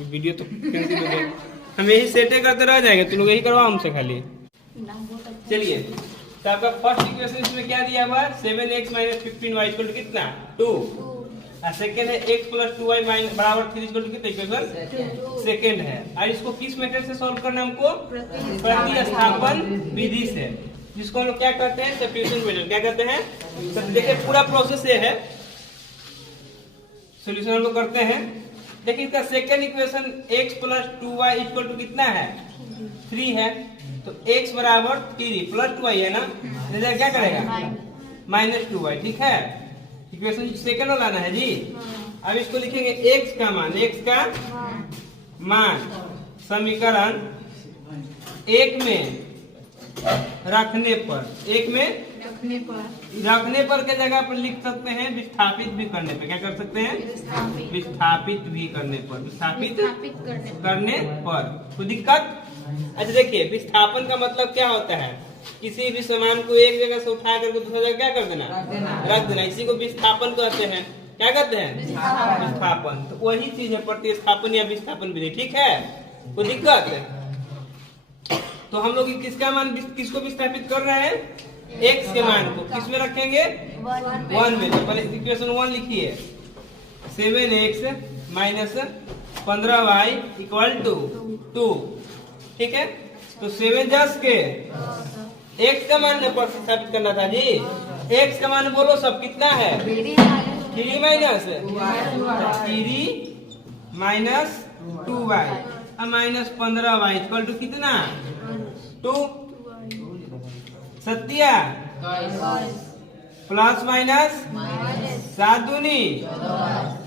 Video तो cancel हो गया। हम यही सेटे करते रह जाएंगे, तुम लोग यही करवाओ हमसे खाली। चलिए, तो आपका फर्स्ट इक्वेशन इसमें क्या दिया हुआ है, 7x - 15y इक्वल टू कितना 2, और सेकंड है x + 2y बराबर 3 इक्वल टू कितना, इक्वेशन सेकंड है। और इसको किस मेथड से सॉल्व करना है हमको, प्रतिस्थापन विधि से, जिसको हम लोग क्या कहते हैं, सब्स्टिट्यूशन मेथड। क्या कहते हैं, तो देखिए पूरा प्रोसेस ये है, सॉल्यूशन हम लोग करते हैं। देखिए इसका second equation x + 2y equal to कितना है, 3 है, तो x बराबर 3 + 2y है ना, तो क्या करेगा -2y, ठीक है। इक्वेशन सेकंड वाला लाना है जी। अब इसको लिखेंगे x का मान समीकरण 1 में रखने पर के जगह पर लिख सकते हैं विस्थापित भी करने पे। क्या कर सकते हैं, विस्थापित भी करने पर, विस्थापित करने पर कोई दिक्कत। अच्छा देखिए, विस्थापन का मतलब क्या होता है, किसी भी सामान को एक जगह से उठा करके दूसरी जगह क्या कर देना, रख देना, इसी को विस्थापन कहते हैं। क्या कहते हैं, विस्थापन। तो वही चीज है प्रतिस्थापन या विस्थापन विधि, ठीक है, कोई दिक्कत है। तो हम लोग किसका मान, किसको विस्थापित कर रहे हैं, x के मान को किस में रखेंगे, 1 में। तो पहले इक्वेशन 1 लिखिए, 7x - 15y इक्वल टू 2, ठीक है। तो 7 10 के x का मान प्रतिस्थापित करना था जी। x का मान बोलो सब कितना है, 3 माइनस 2y और -15y इक्वल टू कितना 2, सत्या प्लस माइनस 7 दूनी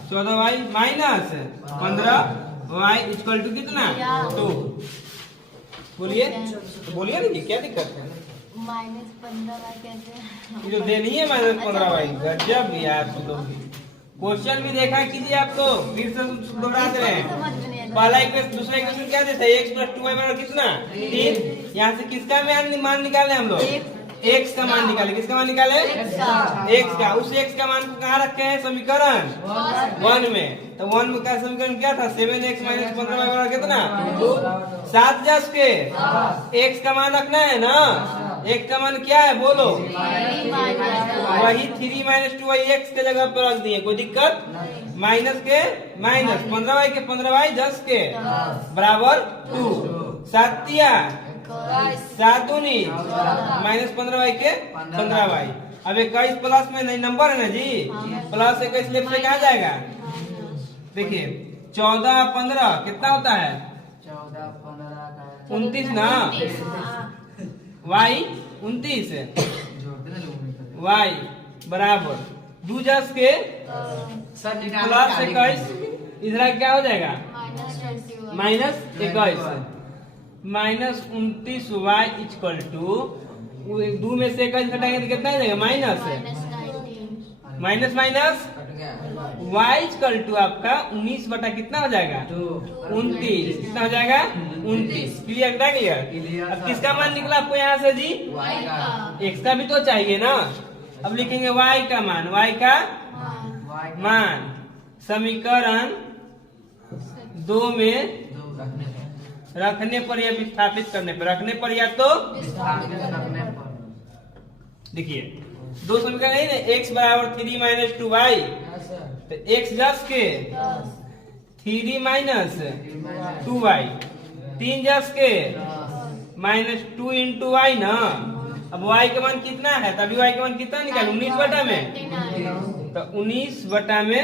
14y minus 15y equal to कितना 2। बोलिए बोलिए ना जी, क्या दिक्कत है, -15y कैसे, जो देनी है -15y। गजब यार, तुम लोग क्वेश्चन भी देखा कीजिए, आप तो फिर से दोहरा दे रहे हैं। पहला इक्वेशन, दूसरा इक्वेशन क्या देता है, x + 2y बराबर कितना 3। यहाँ से किसका मान निकाले हम लोग, x का मान निकाले। किसका मान निकाले, x का। उस x का मान को कहाँ रखे हैं, समीकरण 1 में। तो 1 में का समीकरण क्या था, 7x - 15y बराबर कितना 2। 7 10 के x का मान रखना है ना, x का मान क्या है बोलो, वही 3 - 2y x के जगह पर रख दिए, कोई दिक्कत, माइनस के माइनस 15y के 15y 10 के बराबर 2, 7 दूनी -15y के 15y। अब 21 प्लस में नहीं नंबर है ना जी, प्लस 21 लेफ्ट से कहा जाएगा, देखिए 14 15 कितना होता है, 29 ना, y 29 y बराबर 2 10 के प्लस 21, इधर क्या हो जाएगा -21 -29y इक्वल टू 2 में से 21 घटाएंगे तो कितना आ जाएगा, माइनस y इक्वल टू आपका 19 बटा कितना हो जाएगा 29, कितना हो जाएगा 29। Clear, clear. अब किसका मान निकला आपको यहाँ से जी, x का भी तो चाहिए ना। अब लिखेंगे y का मान समीकरण 2 में रखने पर या विस्थापित करने पर, रखने पर या तो देखिए 2 समीकरण है ना, x बराबर 3 - 2y, तो x 10 के 3 - 2y, 3 10 के -2 × y ना। अब y का मान कितना है, तभी y का मान कितना निकाले, 19 बटा में, तो 19 बटा में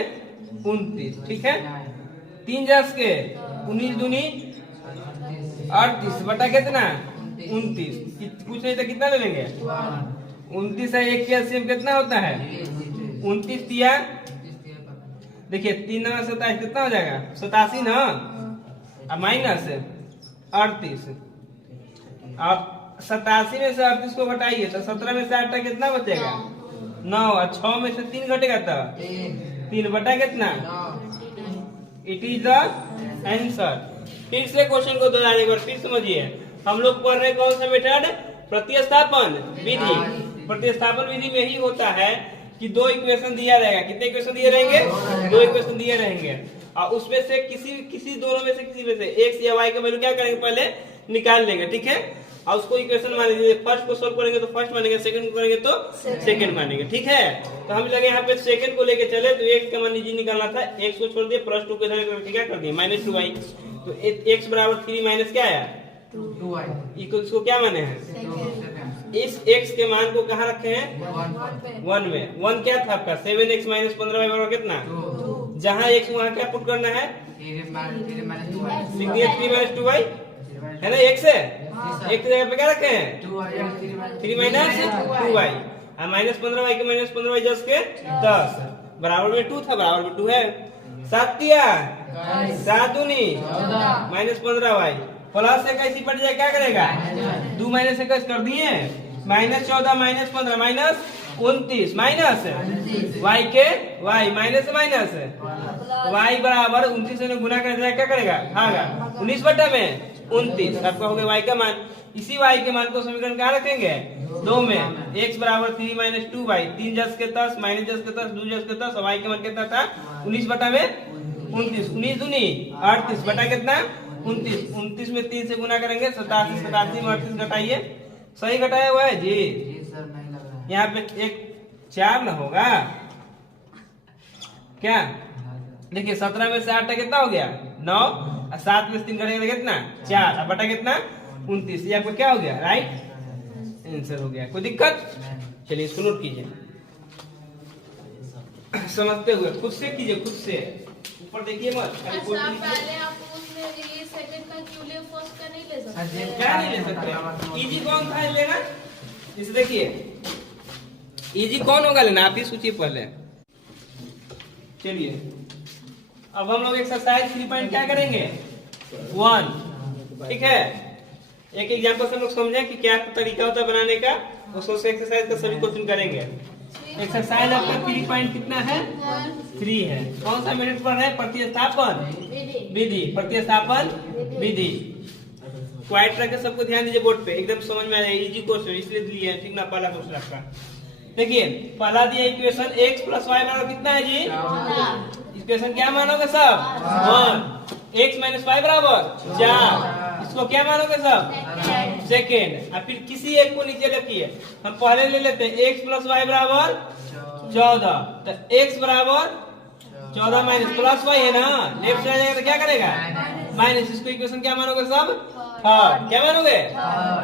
29, ठीक है। 3 10 के 19 दूनी 38 बटा कितना 29, कुछ नहीं तो कितना ले लेंगे 29 है, 1 के एलसीएम कितना होता है 29 दिया, देखिए 3 9 27 कितना हो जाएगा 87 ना, अब माइनस 38, अब 87 में से 38 को घटाइए तो 17 में से 8 कितना बचेगा 9, और 6 में से 3 घटेगा तो 3 बटा कितना, इट इज द आंसर। फिर से क्वेश्चन को दोहराने पर फिर समझिए, हम लोग पढ़ रहे कौन सा मेथड, प्रतिस्थापन विधि। प्रतिस्थापन विधि में ही होता है कि 2 इक्वेशन दिया रहेगा, कितने इक्वेशन दिए रहेंगे 2 इक्वेशन दिए रहेंगे, और उसमें से किसी दोनों में से किसी में से x या y का वैल्यू क्या करेंगे, पहले निकाल लेंगे, ठीक है। और उसको इक्वेशन मान लीजिए, फर्स्ट को सोल्व करेंगे तो फर्स्ट मानेंगे, सेकंड को करेंगे तो सेकंड मानेंगे, ठीक है। तो हम लगे यहाँ पे सेकंड को लेके चले, तो x का मान लीजिए निकालना था, x को छोड़ दिए, प्लस 2 को इधर करके क्या कर दिए -2y, तो x बराबर 3 माइनस क्या आया 2y, इसको क्या माने हैं, इस x के मान को कहाँ रखे हैं 1 में। 1 क्या था आपका 7x माइनस 15y बराबर कितना, जहाँ x वहाँ क्या पुट करना है, 3 माइनस 2y, 3 माइनस 2y है ना, x है, x की जगह पे क्या रखे हैं 3 माइनस 2y, और माइनस 15y के माइनस 15y 10 के 10 बराबर में 2 था, बराबर में 2 है। 7 दिया 7 दूनी माइनस 15y प्लस से कैसी पड़ जाए, क्या करेगा 2 माइनस 21 कर दिए, minus 14 minus 15 minus 29 minus y के y माइनस माइनस y बराबर 29 से गुना कर दिया, क्या करेगा भागा 19 बटा में 29, आपका हो गया y का मान। इसी y के मान को समीकरण कहाँ रखेंगे 2 में, x बराबर 3 माइनस 2y, 3 10 के 10 माइनस 10 के 10 2 10 के 10, और y के मान कितना था 19 बटा में 29, 19 दूनी 38 बटा कितना 29, 29 में 3 से गुना करेंगे 87, 87 में 38 घटाइए, सही घटाया हुआ है जी, जी सर नहीं लग रहा है, यहाँ पे एक 4 न होगा क्या, देखिए 17 में से 8 कितना हो गया 9, और 7 में से 3 घटेगा कितना 4, और बटा कितना 29, ये आपका क्या हो गया राइट आंसर हो गया। कोई दिक्कत, चलिए इसको नोट कीजिए, समझते हुए खुद से कीजिए, खुद से ऊपर देखिए मत, खाली कोड कीजिए। पहले आप उसमें ये सेकंड का क्यों ले, फर्स्ट का नहीं ले सकते? क्या नहीं ले सकते, इजी कौन था लेना, इसे देखिए इजी कौन होगा लेना, आप ही सोचिए पहले। चलिए अब हम लोग एक्सरसाइज 3 क्या करेंगे 1, ठीक है। एक एग्जांपल से हम लोग समझे कि क्या तरीका होता है बनाने का, उसको से एक्सरसाइज का सभी क्वेश्चन करेंगे। एक्सरसाइज आपका 3 कितना है 3 है, कौन सा मिनट पर है, प्रतिस्थापन विधि, प्रतिस्थापन विधि। क्वाइट रख के सबको ध्यान दीजिए, बोर्ड पे एकदम समझ में आ जाए, इजी क्वेश्चन इसलिए लिए ठीक ना, पहला क्वेश्चन आपका देखिए, पहला दिया इक्वेशन x प्लस वाई बराबर कितना है जी, इक्वेशन क्या मानोगे सब 1, x माइनस वाई बराबर 4, इसको क्या मानोगे सब सेकेंड, और फिर किसी एक को नीचे रखिए, हम पहले ले लेते हैं x प्लस वाई बराबर 14, तो x बराबर 14 माइनस प्लस वाई है ना, लेफ्ट साइड जाएगा तो क्या करेगा माइनस, इसको इक्वेशन क्या मानोगे सब थर्ड, क्या मानोगे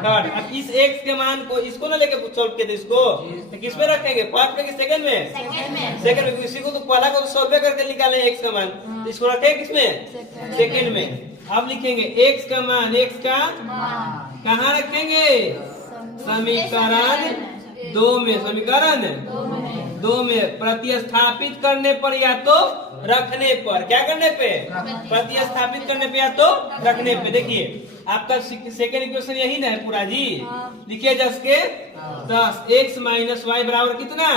थर्ड। अब इस x के मान को इसको ना लेके सॉल्व किए थे, इसको तो किस में रखेंगे, फर्स्ट में कि सेकंड में, सेकंड में, इसी को तो पहला को सॉल्व करके निकाले x का मान, तो इसको रखेंगे किसमें सेकंड में। अब लिखेंगे x का मान, x का कहाँ रखेंगे समीकरण 2 में, समीकरण 2 में प्रतिस्थापित करने पर या तो रखने पर, क्या करने पे प्रतिस्थापित करने पे या तो रखने पे। देखिए आपका सेकंड इक्वेशन यही ना है पूरा जी, लिखिए 10 के 10, x माइनस वाई बराबर कितना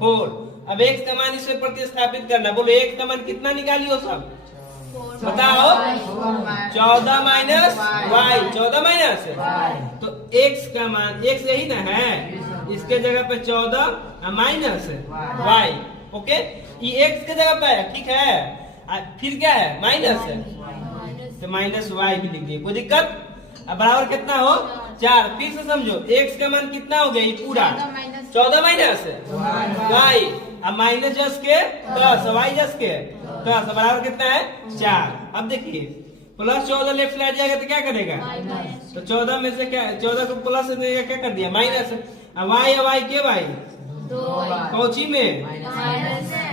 4। अब x का मान इसमें प्रतिस्थापित करना, बोलो x का मान कितना निकालियो सब बताओ 14 माइनस वाई, 14 माइनस, तो x का मान x यही ना है, इसके जगह पे 14 माइनस वाई, ओके, ये x के जगह पे है, ठीक है, फिर क्या है माइनस है, तो माइनस वाई भी लिख दिए, कोई दिक्कत। अब बराबर कितना हो 4, फिर से समझो x का मान कितना हो गया, ये पूरा 14 माइनस वाई, अब माइनस 10 के 10, वाई 10 के 10, बराबर कितना है 4। अब देखिए प्लस 14 लेफ्ट साइड जाएगा तो क्या करेगा, तो 14 में से क्या 14 को प्लस से देगा, क्या कर दिया माइनस, वाई वाई के वाई कौची में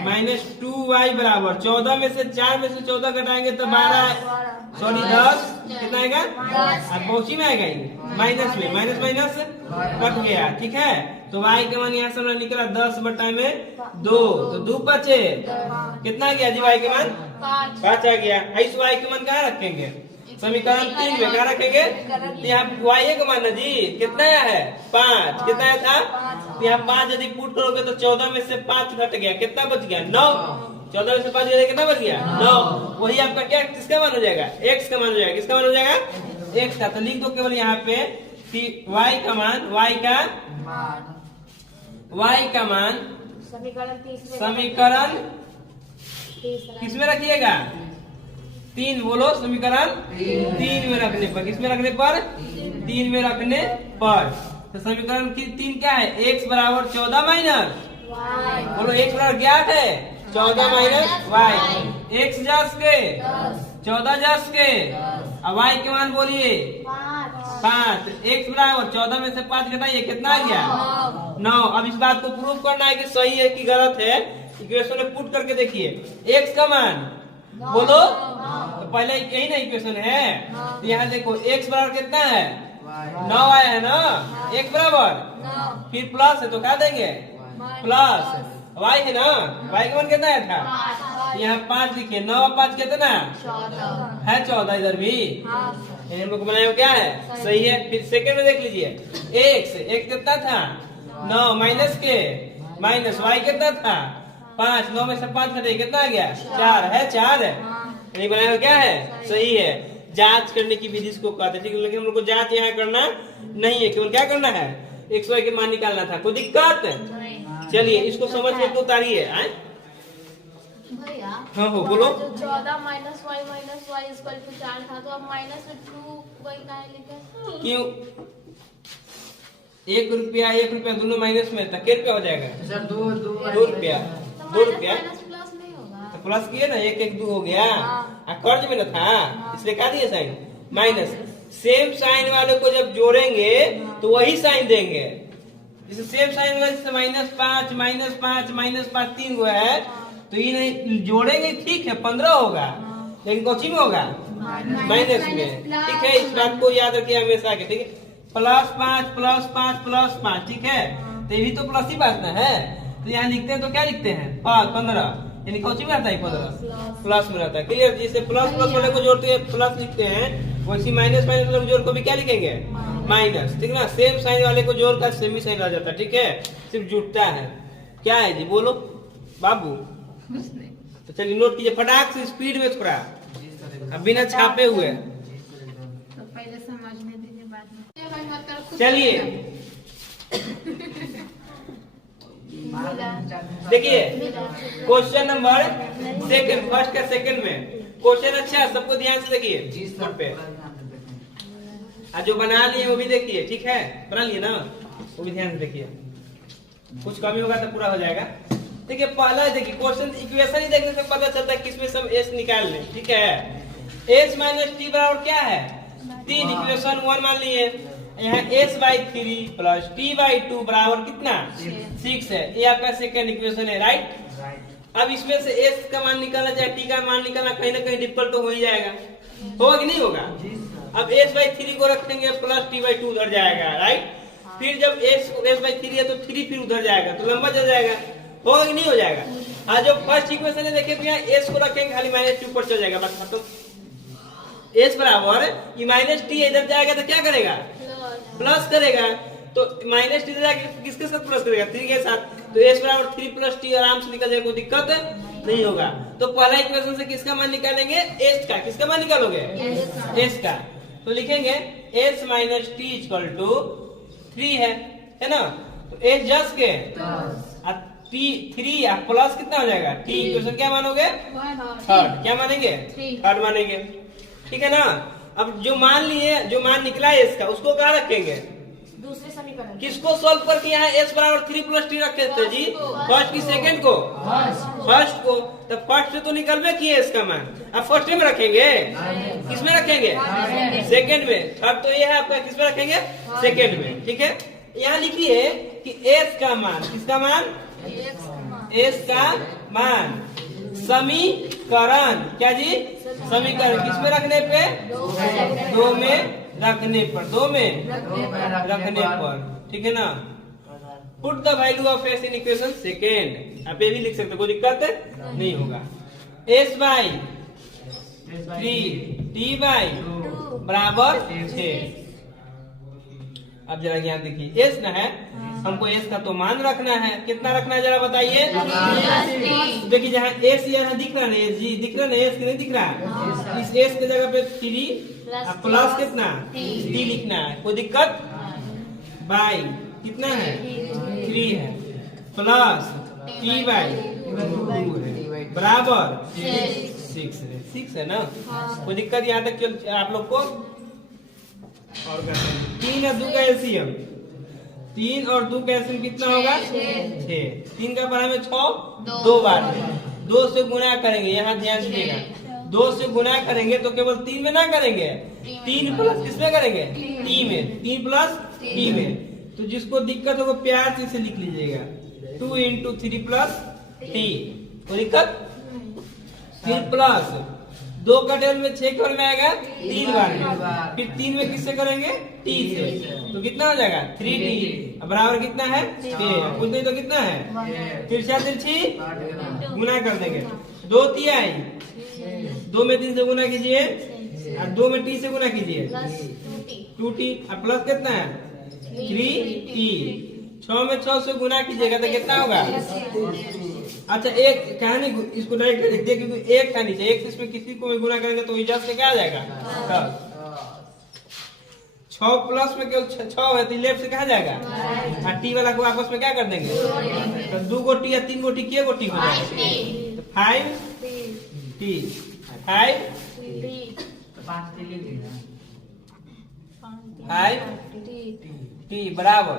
-2y बराबर 14 में से 4 में से 14 घटाएंगे तो 12, सॉरी 10 कितना आएगा, और कौची में आएगा माइनस में, माइनस माइनस कट गया, ठीक है। तो y का मान यहाँ से निकला 10 बटा में 2, तो 2 बचे कितना गया जी, y के मान 5 आ गया। इस y के मान कहाँ रखेंगे समीकरण 3 में, कहाँ रखेंगे, यहाँ y का मान जी कितना है 5, कितना था, तो यहाँ 5 यदि पुट करोगे तो 14 में से 5 घट गया, कितना बच गया 9, 14 में से 5 कितना बच गया 9, वही आपका क्या किसका मान हो जाएगा x का मान हो जाएगा, किसका मान हो जाएगा x का। तो लिख दो केवल यहाँ पे y का मान, y का मान समीकरण किसमें रखिएगा? 3 बोलो समीकरण 3 में रखने पर। किसमें रखने पर? 3 में रखने पर। तो समीकरण की 3 क्या है? x बराबर 14 माइनस, बोलो x बराबर क्या है? 14 माइनस y। x जस के 14 जस के, अब y के मान बोलिए 5। x बराबर 14 में से 5 घटाइए, कितना आ गया? 9। अब इस बात को प्रूव करना है कि सही है कि गलत है। इक्वेशन में पुट करके देखिए, x का मान बोलो, तो पहले यही ना इक्वेशन है। तो यहाँ देखो x बराबर कितना है? 9 आया है ना, x बराबर, फिर प्लस है तो क्या देंगे? प्लस y है ना, y का मान कितना आया था? यहाँ 5 लिखे, 9 और 5 कितना है? 14। इधर भी हम लोग बनाया क्या है? सही है। फिर सेकंड में देख लीजिए, x कितना था? 9 माइनस के माइनस y कितना था? 5। 9 में से 5 घटे कितना आ गया? 4 है। 4 है, नहीं बनाया क्या है? सही है। जांच करने की विधि इसको कहते हैं, ठीक है। लेकिन हम लोग को जांच यहाँ करना नहीं है, केवल क्या करना है? x y के मान निकालना था। कोई दिक्कत? चलिए इसको समझ के तो उतारिए। भैया हाँ हो बोलो। 14 माइनस वाई इक्वल टू 4 था, तो अब माइनस 2 वाई का है लिखे। क्यों? 1 रुपया दोनों माइनस में था, कितना हो जाएगा? सर 2 रुपया। माइनस प्लस नहीं होगा। तो प्लस किए ना, 1 1 2 हो गया। कर्ज में ना था, इसलिए क्या दिए साइन? माइनस। सेम साइन वाले को जब जोड़ेंगे तो वही साइन देंगे। जैसे सेम साइन वाले जैसे -5 -5 3 हुआ है, तो ये नहीं जोड़ेंगे, ठीक है 15 होगा, लेकिन कोची में होगा? माइनस में। ठीक है, इस बात को याद रखिए हमेशा के, ठीक है। +5 +5 +5, ठीक है। तो ये भी तो प्लस ही बात ना है। तो यहाँ लिखते हैं तो क्या लिखते हैं? 15, यानी कोची में आता है? 15 प्लस में रहता है। क्लियर? जिसे प्लस प्लस वाले को जोड़ते हैं प्लस लिखते हैं, वैसे माइनस माइनस वाले को जोड़ को भी क्या लिखेंगे? माइनस, ठीक ना। सेम साइन वाले को जोड़ कर सेमी साइन आ जाता है, ठीक है। सिर्फ जुटता है। क्या है जी? बोलो बाबू। तो चलिए नोट कीजिए फटाक से, स्पीड में थोड़ा, अब बिना छापे हुए। तो पहले समझने दीजिए, बाद में। चलिए देखिए क्वेश्चन नंबर सेकंड, फर्स्ट का सेकंड में क्वेश्चन अच्छा है, सबको ध्यान से देखिए बोर्ड पे। जो बना लिए वो भी देखिए, ठीक है। बना लिए ना, वो भी ध्यान से देखिए। कुछ कमी होगा तो पूरा हो जाएगा। देखिए पहला देखिए क्वेश्चन, इक्वेशन ही देखने से पता चलता है किसमें सब s निकाल लें, ठीक है। s माइनस टी बराबर क्या है? 3। इक्वेशन 1 मान लिए। यहाँ s/3 प्लस t/2 बराबर कितना? 6 है। ये आपका सेकंड इक्वेशन है, राइट। अब इसमें से s का मान निकालना चाहे t का मान निकालना, कहीं ना कहीं डिफिकल्ट तो हो ही जाएगा। होगा कि नहीं होगा? अब s/3 को रखेंगे प्लस t/2 उधर जाएगा, राइट। फिर जब s/3 है तो 3 फिर उधर जाएगा, तो लंबा चल जाएगा। होगा कि नहीं हो जाएगा? आज जो फर्स्ट इक्वेशन है देखिए, तो यहाँ s को रखेंगे खाली -2 पर चल जाएगा, बस खत्म। s बराबर ये -t इधर जाएगा तो क्या करेगा? प्लस करेगा। तो -t इधर जाके किसके साथ प्लस करेगा? 3 के साथ। तो s बराबर 3 + t आराम से निकल जाएगा, कोई दिक्कत नहीं होगा। तो पहला इक्वेशन से किसका मान निकालेंगे? s का। किसका मान निकालोगे? s का। तो लिखेंगे s - t = 3 है ना। तो s जस के t 3 या प्लस कितना हो जाएगा? t इक्वेशन क्या मानोगे? थर्ड। क्या मानेंगे? थर्ड मानेंगे, ठीक है ना। अब जो मान लिए, जो मान निकला है इसका, उसको कहाँ रखेंगे? दूसरे समीकरण। किसको सॉल्व करके यहाँ s बराबर 3 + t रखे थे जी? फर्स्ट की सेकंड को? फर्स्ट को। तब फर्स्ट से तो निकलवे किए इसका मान, अब फर्स्ट में रखेंगे। किसमें रखेंगे? सेकंड में। थर्ड तो ये है आपका, किसमें रखेंगे? सेकंड में, ठीक है। यहाँ लिखिए कि s का मान, किसका मान? s का मान समीकरण, क्या जी? समीकरण किसमें रखने पे? 2 में रखने पर, 2 में रखने पर, ठीक है ना। Put the value of s in equation second. आप ये भी लिख सकते, कोई दिक्कत नहीं होगा। s/3 t/2 बराबर 6। अब जरा यहाँ देखिए, s ना है, हमको s का तो मान रखना है। कितना रखना है जरा बताइए? देखिए जहाँ s यहाँ दिख रहा है, s जी दिख रहा है, s नहीं दिख रहा। इस s के जगह पे 3 प्लस कितना? t लिखना है, कोई दिक्कत? बाई कितना है? 3 है, प्लस t/2 है। बराबर 6 6 है ना। हाँ। कोई दिक्कत यहाँ तक चल आप लोग को? और करते हैं 3 और 2 का एलसीएम, 3 और 2 का एलसीएम कितना होगा? 6। 3 का बराबर में 6 2 बार 2 से गुना करेंगे। यहाँ ध्यान दीजिएगा, 2 से गुना करेंगे तो केवल 3 में ना करेंगे, 3 प्लस किसमें करेंगे? टी में, 3 प्लस टी में। तो जिसको दिक्कत हो वो प्यार से इसे लिख लीजिएगा 2 इंटू 3 प्लस टी। कोई दिक्कत? फिर प्लस 2 का टेबल में 6 के में आएगा 3 बार में, फिर 3 में किससे करेंगे? टी से। तो कितना हो जाएगा? 3t बराबर कितना है? 6। कुछ नहीं तो कितना है? फिर 4 3 गुना कर देंगे, 2 तिया 2 में 3 से गुना कीजिए और 2 में टी से गुना कीजिए, प्लस 2t 2t और प्लस कितना है? 3t। 6 में 6 से गुना कीजिएगा तो कितना होगा? अच्छा एक कहानी इसको डायरेक्ट लिख दिया क्योंकि एक था नीचे, एक से इसमें किसी को भी गुना करेंगे तो इजाज से क्या आ जाएगा? 6 प्लस में केवल 6 है तो लेफ्ट से कहा जाएगा? और टी वाला को आपस में क्या कर देंगे? तो 2 गोटी या 3 गोटी क्या गोटी हो जाएगा? 5t 5 5t बराबर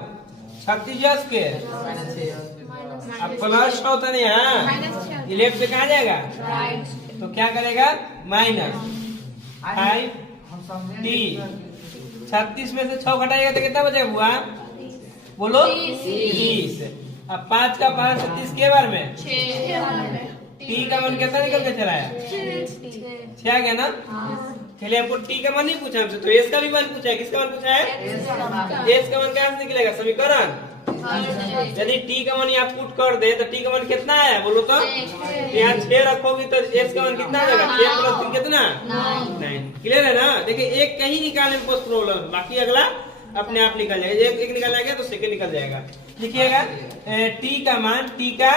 36 के अब प्लस होता नहीं यहाँ, ये लेफ्ट पे कहा जाएगा? तो क्या करेगा? Minus 5t। 36 में से 6 घटाएगा तो कितना बचेगा बुआ? बोलो 30। अब 5 का 5 से 30 के बार में t का मान कैसा निकल के चला है? 6 आ गया ना। चलिए हमको t का मान नहीं पूछा हमसे, तो s का भी मान पूछा है। किसका मान पूछा है? s का मान क्या निकलेगा? समीकरण। यदि t का मान यहाँ पुट कर दे तो t का मान कितना है बोलो तो? यहाँ 6 रखोगी तो s का मान कितना आ जाएगा? 6 प्लस 3 कितना? 9। क्लियर है ना? देखिए एक कहीं निकालने में बहुत प्रॉब्लम, बाकी अगला अपने आप निकल जाएगा। एक निकल जाएगा तो सेकंड निकल जाएगा। लिखिएगा t का मान, t का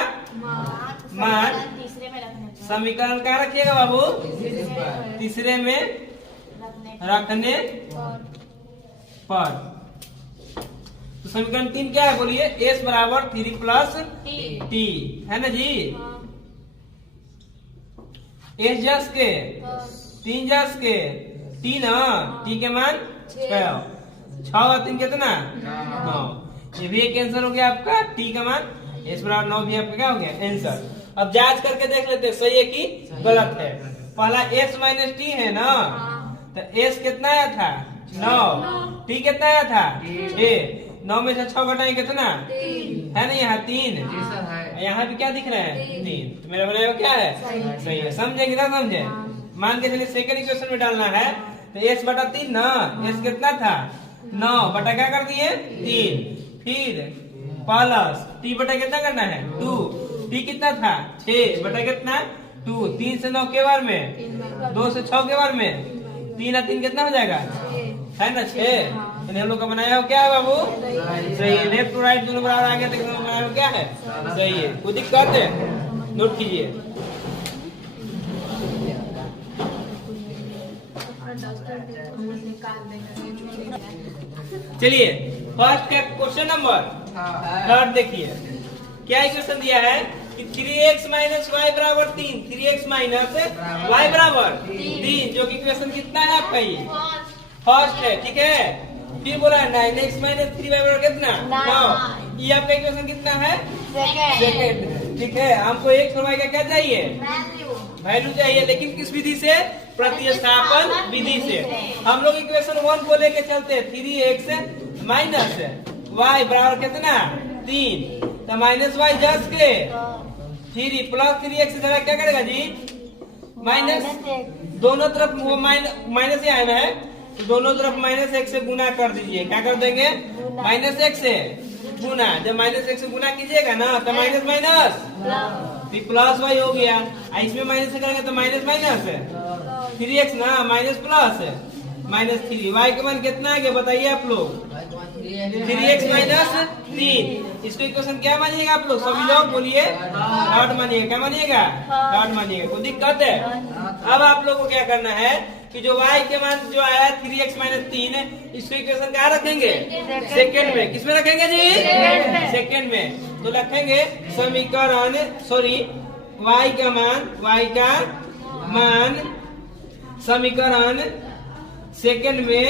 मान तीसरे में रखने समीकरण कहाँ रखिएगा बाबू? तीसरे में रखने पर। तो समीकरण 3 क्या है बोलिए? s बराबर 3 प्लस t है ना जी। s जस के 3 जस के 3 t के मान 6 और 3 कितना? 9। ये भी एक आंसर हो गया आपका। t का मान s बराबर 9 भी आपका क्या हो गया? आंसर। अब जांच करके देख लेते हैं सही है कि गलत है। पहला s माइनस टी है ना, तो s कितना आया था? 9। t कितना आया था? 6। 9 में से 6 घटाएंगे कितना है ना? यहाँ 3, यहाँ भी क्या दिख रहा है? 3। तो मेरा बनाया हुआ क्या है? सही है। समझेंगे ना? समझे? मान के चलिए सेकंड इक्वेशन में डालना है तो s बटा 3 ना, s कितना था? 9 बटा क्या कर दिए? 3। फिर प्लस t बटा कितना करना है? 2। t कितना था? 6 बटा कितना? 2। 3 से 9 के बार में, 2 से 6 के बार में, 3 और 3 कितना हो जाएगा? है ना 6। हम लोग का बनाया हो क्या है बाबू? सही है। लेफ्ट टू राइट दोनों बराबर आ गया तो बनाया हो क्या है? सही है। कोई दिक्कत है? नोट कीजिए। चलिए फर्स्ट का क्वेश्चन नंबर 3 देखिए क्या इक्वेशन दिया है कि 3x माइनस वाई बराबर 3, 3x माइनस वाई बराबर 3, जो कि इक्वेशन कितना है आपका? ये फर्स्ट है, ठीक है। फिर बोला 9x माइनस 3y बराबर कितना? 9। ये आपका इक्वेशन कितना है? सेकंड, ठीक है। हमको x और y का क्या चाहिए? वैल्यू चाहिए, लेकिन किस विधि से? प्रतिस्थापन विधि से। हम लोग इक्वेशन 1 को लेके चलते हैं 3x माइनस y बराबर कितना? 3। तो माइनस वाई जस के 3 प्लस 3x से क्या करेगा जी? माइनस। दोनों तरफ वो माइनस ही आना है तो दोनों तरफ माइनस 1 से गुना कर दीजिए। क्या कर देंगे? माइनस 1 से गुना। जब माइनस 1 से गुना कीजिएगा ना तो माइनस माइनस प्लस वाई हो गया। इसमें माइनस से करेंगे तो माइनस माइनस 3x ना, माइनस प्लस माइनस 3। वाई का मान कितना आ गया बताइए आप लोग? 3x minus 3। इसको इक्वेशन क्या मानिएगा आप लोग? सभी लोग बोलिए डॉट मानिएगा। क्या मानिएगा? डॉट मानिएगा। कोई दिक्कत है? अब आप लोग को क्या करना है कि जो y के मान जो आया 3x माइनस 3 इसको इक्वेशन क्या रखेंगे? सेकंड में। किसमें रखेंगे जी? सेकंड में। तो रखेंगे समीकरण y का मान समीकरण सेकंड में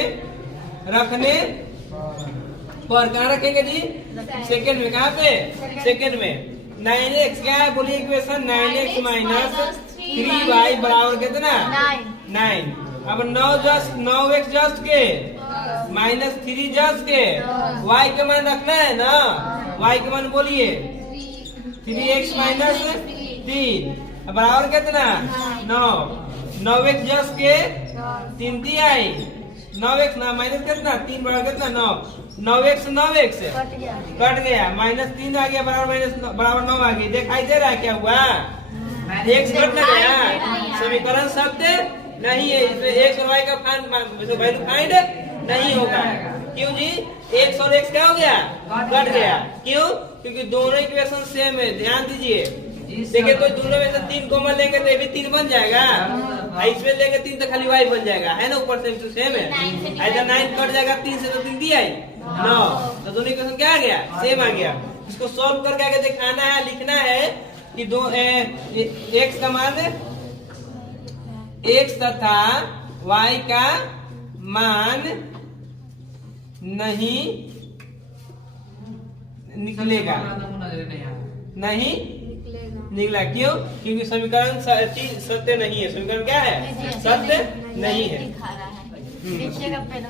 रखने पर कहाँ रखेंगे जी? सेकंड में। कहाँ पे? सेकंड में। 9x क्या है बोलिए इक्वेशन? 9x माइनस 3y बराबर कितना? 9। अब 9x जस्ट के माइनस 3 जस्ट के y के मान रखना है ना। y के मान बोलिए 3x माइनस 3 बराबर कितना? 9। 9x जस्ट के 3 आई 9x ना माइनस कितना? 3 बराबर कितना? 9। 9x कट गया माइनस 3 आ गया बराबर 9 आ गई। दिखाई दे रहा है क्या हुआ? x कट ना गया। समीकरण सत्य नहीं है, इसमें x और y का वैल्यू फाइंड नहीं होगा। क्यों जी? x और x क्या हो गया? कट गया। क्यों? क्योंकि दोनों इक्वेशन सेम है। ध्यान दीजिए, देखिए तो दोनों में से 3 कॉमन लेंगे तो ये भी 3 बन जाएगा, इसमें लेंगे 3 तो खाली y बन जाएगा, है ना। ऊपर से सेम है। ऐसा 9 कट जाएगा 3 से तो 3 दिया 9, तो दोनों इक्वेशन क्या आ गया? सेम आ गया। इसको सॉल्व करके आगे दिखाना है, लिखना है कि दो x का मान x तथा y का मान नहीं निकलेगा। नहीं निकला। क्यों? क्योंकि समीकरण सत्य नहीं है। समीकरण क्या है? सत्य नहीं है।